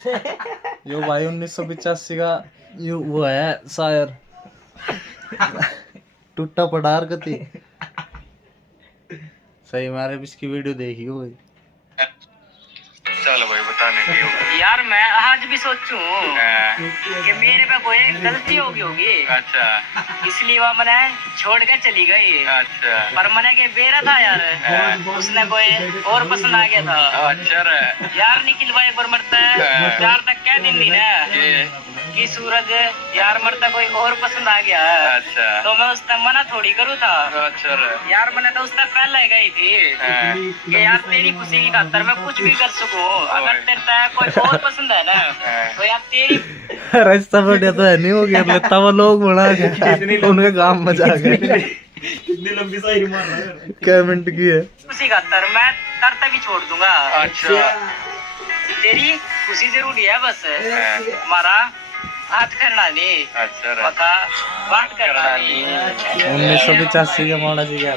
यो भाई 1985 का यो वो है शायर टूटा पड़ार कति सही मारे इसकी वीडियो देखी हो गई। चलो भाई बताने की होगा यार मैं आज भी सोचूं कि मेरे पे कोई गलती होगी। अच्छा इसलिए वो मैंने छोड़ के चली गई। अच्छा पर मैंने के बेरा था यार, उसने कोई और पसंद आ गया था। अच्छा रे यार निखिल भाई एक बार मरता है प्यार तक कह दिन दी ना कि सूरज यार मरता कोई और पसंद आ गया। अच्छा तो मैं उसने मना थोड़ी करूँ था। अच्छा रे यार मैंने तो उसने पहले गई थी कि यार तेरी खुशी की खातर मैं कुछ भी कर सकूं। अगर तेरे पे कोई और पसंद है ना तो यार तेरी रास्ता बढ़िया तो है नहीं हो गया लेता वो लोग बना गया उनका काम मजा आ गया। इतनी लंबी शायरी मार रहा है। क्या मिनट की है खुशी खातर मैं तरते भी छोड़ दूंगा। अच्छा तेरी खुशी जरूरी है बस हमारा हाथ करना नहीं। अच्छा रे पता बात करना नहीं। 1985 का माड़ा जी गया